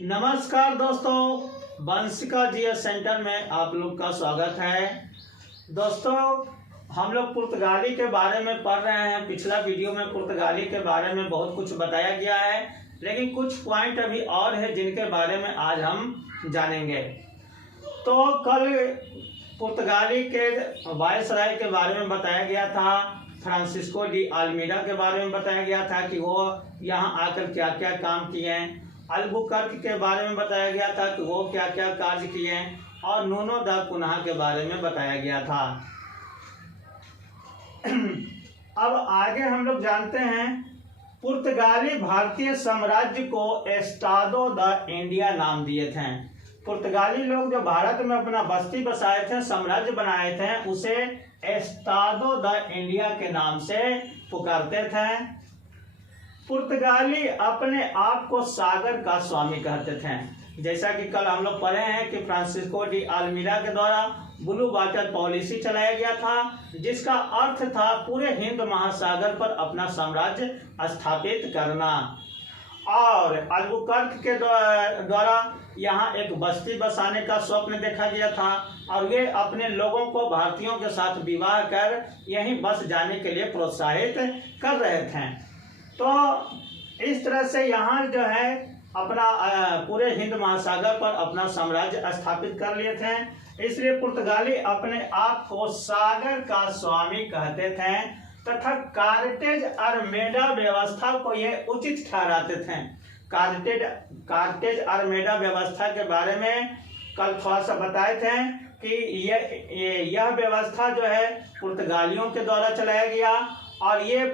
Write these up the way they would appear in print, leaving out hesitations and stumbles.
नमस्कार दोस्तों, Vanshika GS centre में आप लोग का स्वागत है। दोस्तों, हम लोग पुर्तगाली के बारे में पढ़ रहे हैं। पिछला वीडियो में पुर्तगाली के बारे में बहुत कुछ बताया गया है, लेकिन कुछ पॉइंट अभी और है जिनके बारे में आज हम जानेंगे। तो कल पुर्तगाली के वायसराय के बारे में बताया गया था, फ्रांसिस्को डी अल्मीडा के बारे में बताया गया था कि वो यहाँ आकर क्या क्या काम किए हैं। अल्बुकर्क के बारे में बताया गया था कि वो क्या क्या कार्य किए हैं, और नूनो दा कुन्हा के बारे में बताया गया था। अब आगे हम लोग जानते हैं, पुर्तगाली भारतीय साम्राज्य को एस्टादो द इंडिया नाम दिए थे। पुर्तगाली लोग जो भारत में अपना बस्ती बसाए थे, साम्राज्य बनाए थे, उसे एस्टादो द इंडिया के नाम से पुकारते थे। पुर्तगाली अपने आप को सागर का स्वामी कहते थे। जैसा कि कल हम लोग पढ़े हैं कि फ्रांसिस्को डी अल्मीडा के द्वारा ब्लू वाटर पॉलिसी चलाया गया था, जिसका अर्थ था पूरे हिंद महासागर पर अपना साम्राज्य स्थापित करना। और अल्बुकर्क के द्वारा यहाँ एक बस्ती बसाने का स्वप्न देखा गया था, और वे अपने लोगों को भारतीयों के साथ विवाह कर यहीं बस जाने के लिए प्रोत्साहित कर रहे थे। तो इस तरह से यहाँ जो है अपना पूरे हिंद महासागर पर अपना साम्राज्य स्थापित कर लिए थे। इसलिए पुर्तगाली अपने आप को सागर का स्वामी कहते थे, तथा कार्टेज अरमेडा व्यवस्था को ये उचित ठहराते थे। कार्टेज अरमेडा व्यवस्था के बारे में कल थोड़ा सा बताए थे कि यह व्यवस्था जो है पुर्तगालियों के द्वारा चलाया गया, और ये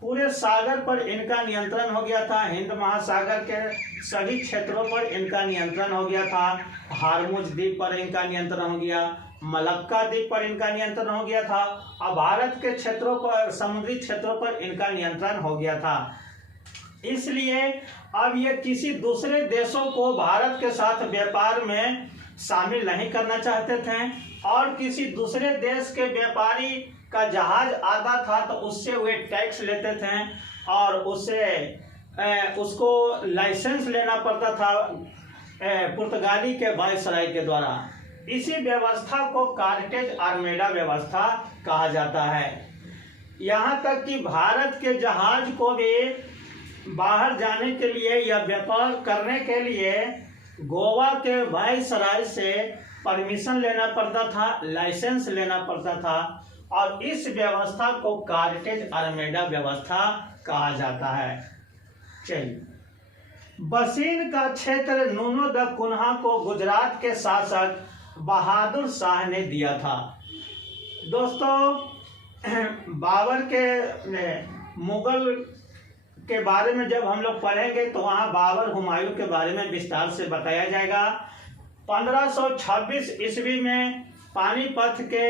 पूरे सागर पर इनका नियंत्रण हो गया था। हिंद महासागर के सभी क्षेत्रों पर इनका नियंत्रण हो गया था। हारमुज द्वीप पर इनका नियंत्रण हो गया, मलक्का द्वीप पर इनका नियंत्रण हो गया था, और भारत के क्षेत्रों पर, समुद्री क्षेत्रों पर इनका नियंत्रण हो गया था। इसलिए अब ये किसी दूसरे देशों को भारत के साथ व्यापार में शामिल नहीं करना चाहते थे, और किसी दूसरे देश के व्यापारी का जहाज आता था तो उससे वे टैक्स लेते थे, और उसको लाइसेंस लेना पड़ता था पुर्तगाली के वायसराय के द्वारा। इसी व्यवस्था को कार्टेज अरमेडा व्यवस्था कहा जाता है। यहाँ तक कि भारत के जहाज को भी बाहर जाने के लिए या व्यापार करने के लिए गोवा के वायसराय से परमिशन लेना पड़ता था, लाइसेंस लेना पड़ता था, और इस व्यवस्था को कार्टेज अरमेडा व्यवस्था कहा जाता है। चलिए, बसीन का क्षेत्र नूनो द कुन्हा को गुजरात के शासक बहादुर शाह ने दिया था। दोस्तों, बाबर के मुगल के बारे में जब हम लोग पढ़ेंगे तो वहाँ बाबर हुमायूं के बारे में विस्तार से बताया जाएगा। 1526 ईस्वी में पानीपत के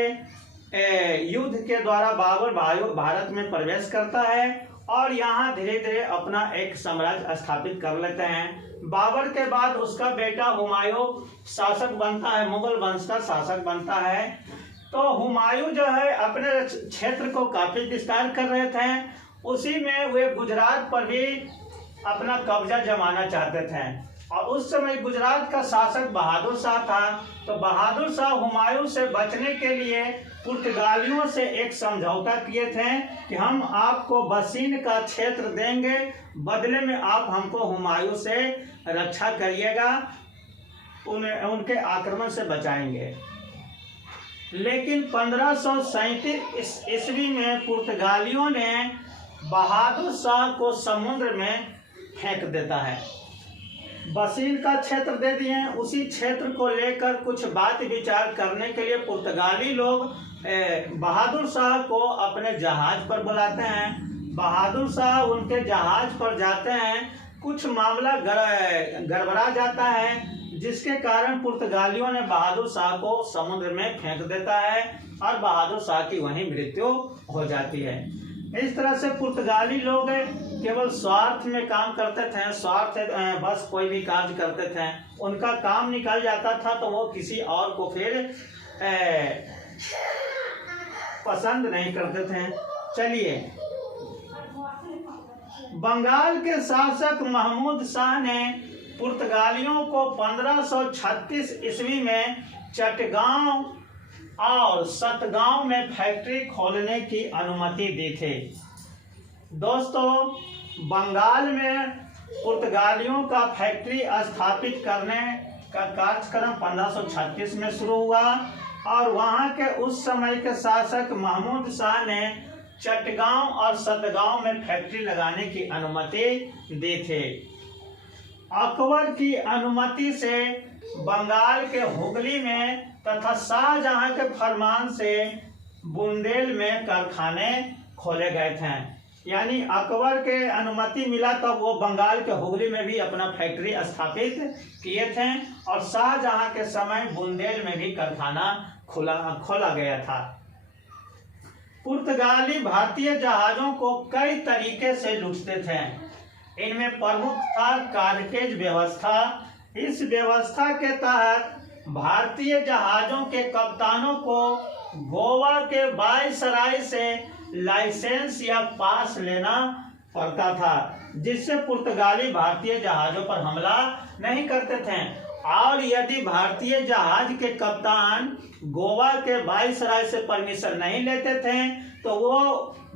युद्ध के द्वारा बाबर भारत में प्रवेश करता है, और यहाँ धीरे धीरे अपना एक साम्राज्य स्थापित कर लेते हैं। बाबर के बाद उसका बेटा हुमायूं शासक बनता है, मुगल वंश का शासक बनता है। तो हुमायूं जो है अपने क्षेत्र को काफी विस्तार कर रहे थे, उसी में वे गुजरात पर भी अपना कब्जा जमाना चाहते थे। और उस समय गुजरात का शासक बहादुर शाह था। तो बहादुर शाह हुमायूं से बचने के लिए पुर्तगालियों से एक समझौता किए थे कि हम आपको बसीन का क्षेत्र देंगे, बदले में आप हमको हुमायूं से रक्षा करिएगा, उनके आक्रमण से बचाएंगे। लेकिन 1537 ईस्वी में पुर्तगालियों ने बहादुर शाह को समुद्र में फेंक देता है। बसीन का क्षेत्र दे दिए। उसी क्षेत्र को लेकर कुछ बात विचार करने के लिए पुर्तगाली लोग बहादुर शाह को अपने जहाज पर बुलाते हैं। बहादुर शाह उनके जहाज पर जाते हैं। कुछ मामला गड़बड़ा जाता है, जिसके कारण पुर्तगालियों ने बहादुर शाह को समुद्र में फेंक देता है, और बहादुर शाह की वहीं मृत्यु हो जाती है। इस तरह से पुर्तगाली लोग केवल स्वार्थ में काम करते थे, बस कोई भी कार्य करते थे, उनका काम निकल जाता था तो वो किसी और को फिर पसंद नहीं करते थे। चलिए, बंगाल के शासक महमूद शाह ने पुर्तगालियों को 1536 ईस्वी में चटगांव और सतगांव में फैक्ट्री खोलने की अनुमति दी थी। दोस्तों, बंगाल में पुर्तगालियों का फैक्ट्री स्थापित करने का कार्यक्रम 1536 में शुरू हुआ और वहां के उस समय के शासक महमूद शाह ने चटगांव और सतगांव में फैक्ट्री लगाने की अनुमति दी थी। अकबर की अनुमति से बंगाल के हुगली में तथा शाहजहां के फरमान से बुंदेल में कारखाने खोले गए थे। यानी अकबर के अनुमति मिला तब वो बंगाल के हुगली में भी अपना फैक्ट्री स्थापित किए थे और शाहजहां के समय बुंदेल में भी कारखाना खोला गया था। पुर्तगाली भारतीय जहाजों को कई तरीके से लूटते थे। इनमें प्रमुख था कारकेज व्यवस्था। इस व्यवस्था के तहत भारतीय जहाजों के कप्तानों को गोवा के वायसराय से लाइसेंस या पास लेना पड़ता था, जिससे पुर्तगाली भारतीय जहाजों पर हमला नहीं करते थे। और यदि भारतीय जहाज के कप्तान गोवा के वायसराय से परमिशन नहीं लेते थे तो वो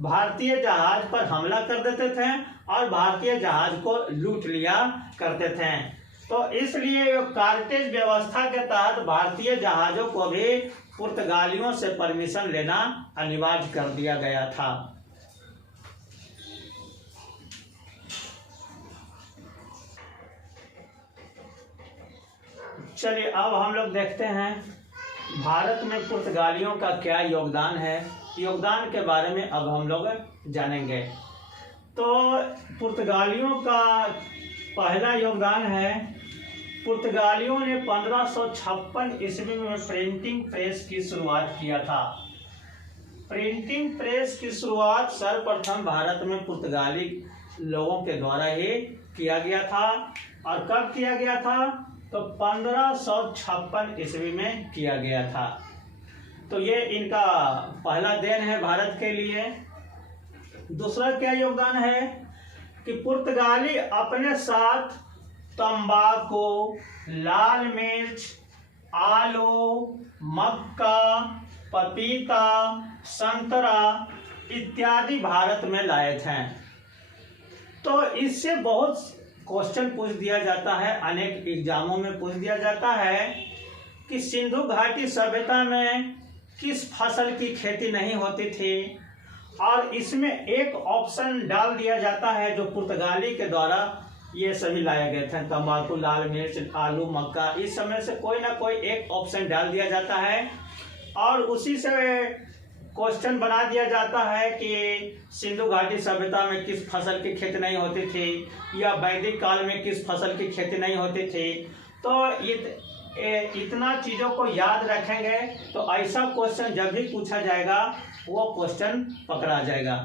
भारतीय जहाज पर हमला कर देते थे और भारतीय जहाज को लूट लिया करते थे। तो इसलिए कारकेज व्यवस्था के तहत भारतीय जहाजों को भी पुर्तगालियों से परमिशन लेना अनिवार्य कर दिया गया था। चलिए अब हम लोग देखते हैं भारत में पुर्तगालियों का क्या योगदान है। योगदान के बारे में अब हम लोग जानेंगे। तो पुर्तगालियों का पहला योगदान है, पुर्तगालियों ने 1556 ईस्वी में प्रिंटिंग प्रेस की शुरुआत किया था। प्रिंटिंग प्रेस की शुरुआत सर्वप्रथम भारत में पुर्तगाली लोगों के द्वारा ही किया गया था। और कब किया गया था? तो 1556 ईस्वी में किया गया था। तो ये इनका पहला देन है भारत के लिए। दूसरा क्या योगदान है कि पुर्तगाली अपने साथ तंबाकू, लाल मिर्च, आलू, मक्का, पपीता, संतरा इत्यादि भारत में लाए थे। तो इससे बहुत क्वेश्चन पूछ दिया जाता है, अनेक एग्जामों में पूछ दिया जाता है कि सिंधु घाटी सभ्यता में किस फसल की खेती नहीं होती थी। और इसमें एक ऑप्शन डाल दिया जाता है जो पुर्तगाली के द्वारा ये सभी लाए गए थे, तंबाकू, लाल मिर्च, आलू, मक्का। इस समय से कोई ना कोई एक ऑप्शन डाल दिया जाता है और उसी से क्वेश्चन बना दिया जाता है कि सिंधु घाटी सभ्यता में किस फसल की खेती नहीं होती थी या वैदिक काल में किस फसल की खेती नहीं होती थी। तो इतना चीज़ों को याद रखेंगे तो ऐसा क्वेश्चन जब भी पूछा जाएगा वो क्वेश्चन पकड़ा जाएगा,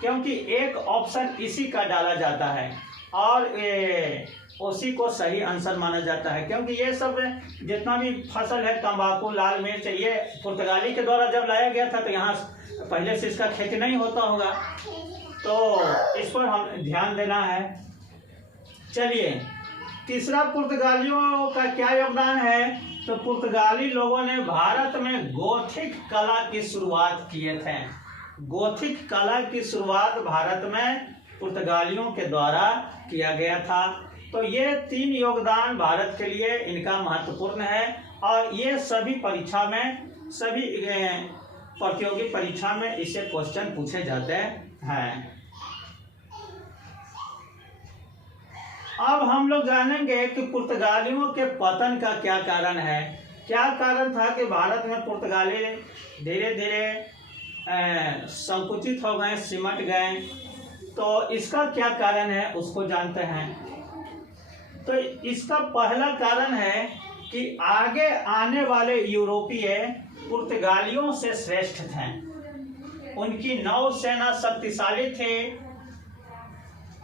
क्योंकि एक ऑप्शन इसी का डाला जाता है और उसी को सही आंसर माना जाता है। क्योंकि ये सब जितना भी फसल है, तंबाकू, लाल मिर्च, ये पुर्तगाली के द्वारा जब लाया गया था तो यहाँ पहले से इसका खेती नहीं होता होगा, तो इस पर हम ध्यान देना है। चलिए, तीसरा पुर्तगालियों का क्या योगदान है? तो पुर्तगाली लोगों ने भारत में गोथिक कला की शुरुआत किए थे। गोथिक कला की शुरुआत भारत में पुर्तगालियों के द्वारा किया गया था। तो ये 3 योगदान भारत के लिए इनका महत्वपूर्ण है और ये सभी परीक्षा में, सभी प्रतियोगी परीक्षा में इससे क्वेश्चन पूछे जाते हैं। अब हम लोग जानेंगे कि पुर्तगालियों के पतन का क्या कारण है। क्या कारण था कि भारत में पुर्तगाली धीरे धीरे संकुचित हो गए, सिमट गए। तो इसका क्या कारण है उसको जानते हैं। तो इसका पहला कारण है कि आगे आने वाले यूरोपीय पुर्तगालियों से श्रेष्ठ थे। उनकी नौसेना शक्तिशाली थी।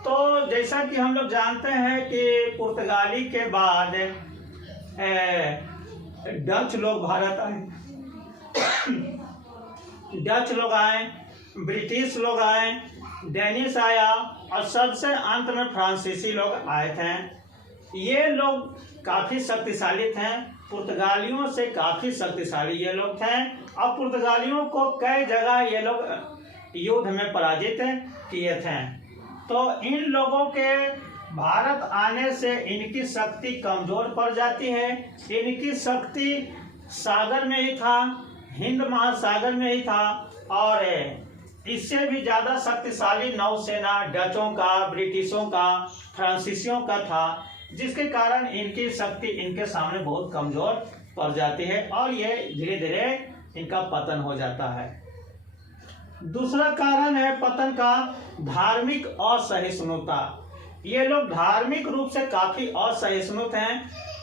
तो जैसा कि हम लोग जानते हैं कि पुर्तगाली के बाद डच लोग भारत आए, डच लोग आए, ब्रिटिश लोग आए, डेनिश आया और सबसे अंत में फ्रांसीसी लोग आए थे। ये लोग काफी शक्तिशाली थे, पुर्तगालियों से काफी शक्तिशाली ये लोग थे और पुर्तगालियों को कई जगह ये लोग युद्ध में पराजित किए थे। तो इन लोगों के भारत आने से इनकी शक्ति कमजोर पड़ जाती है। इनकी शक्ति सागर में ही था, हिंद महासागर में ही था और इससे भी ज्यादा शक्तिशाली नौसेना डचों का, ब्रिटिशों का, फ्रांसीसियों का था, जिसके कारण इनकी शक्ति इनके सामने बहुत कमजोर पड़ जाती है और ये धीरे धीरे इनका पतन हो जाता है। दूसरा कारण है पतन का धार्मिक असहिष्णुता। ये लोग धार्मिक रूप से काफी असहिष्णु थे।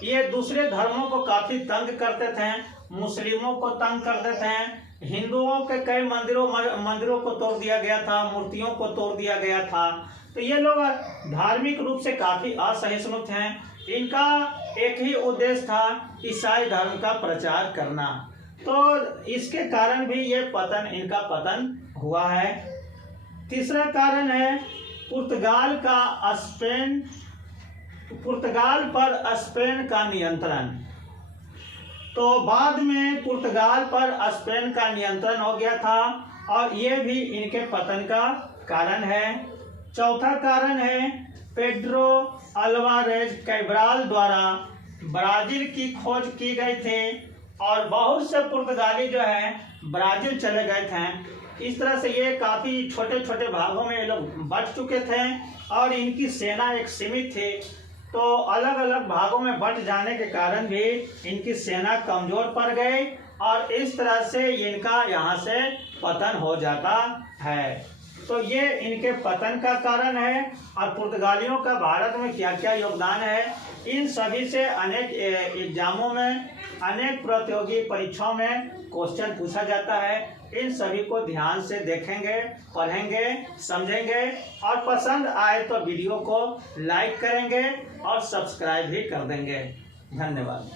ये दूसरे धर्मों को काफी तंग करते थे, मुस्लिमों को तंग करते थे, हिंदुओं के कई मंदिरों को तोड़ दिया गया था, मूर्तियों को तोड़ दिया गया था। तो ये लोग धार्मिक रूप से काफी असहिष्णु थे। इनका एक ही उद्देश्य था ईसाई धर्म का प्रचार करना। तो इसके कारण भी ये इनका पतन हुआ है। तीसरा कारण है पुर्तगाल पर स्पेन का नियंत्रण। तो बाद में पुर्तगाल पर स्पेन का नियंत्रण हो गया था और ये भी इनके पतन का कारण है। चौथा कारण है पेड्रो अल्वारेज कैब्राल द्वारा ब्राजील की खोज की गई थी और बहुत से पुर्तगाली जो है ब्राजील चले गए थे। इस तरह से ये काफी छोटे छोटे भागों में ये लोग बट चुके थे और इनकी सेना एक सीमित थी। तो अलग अलग भागों में बट जाने के कारण भी इनकी सेना कमजोर पड़ गई और इस तरह से इनका यहाँ से पतन हो जाता है। तो ये इनके पतन का कारण है। और पुर्तगालियों का भारत में क्या क्या योगदान है, इन सभी से अनेक एग्जामों में, अनेक प्रतियोगी परीक्षाओं में क्वेश्चन पूछा जाता है। इन सभी को ध्यान से देखेंगे, पढ़ेंगे, समझेंगे और पसंद आए तो वीडियो को लाइक करेंगे और सब्सक्राइब भी कर देंगे। धन्यवाद।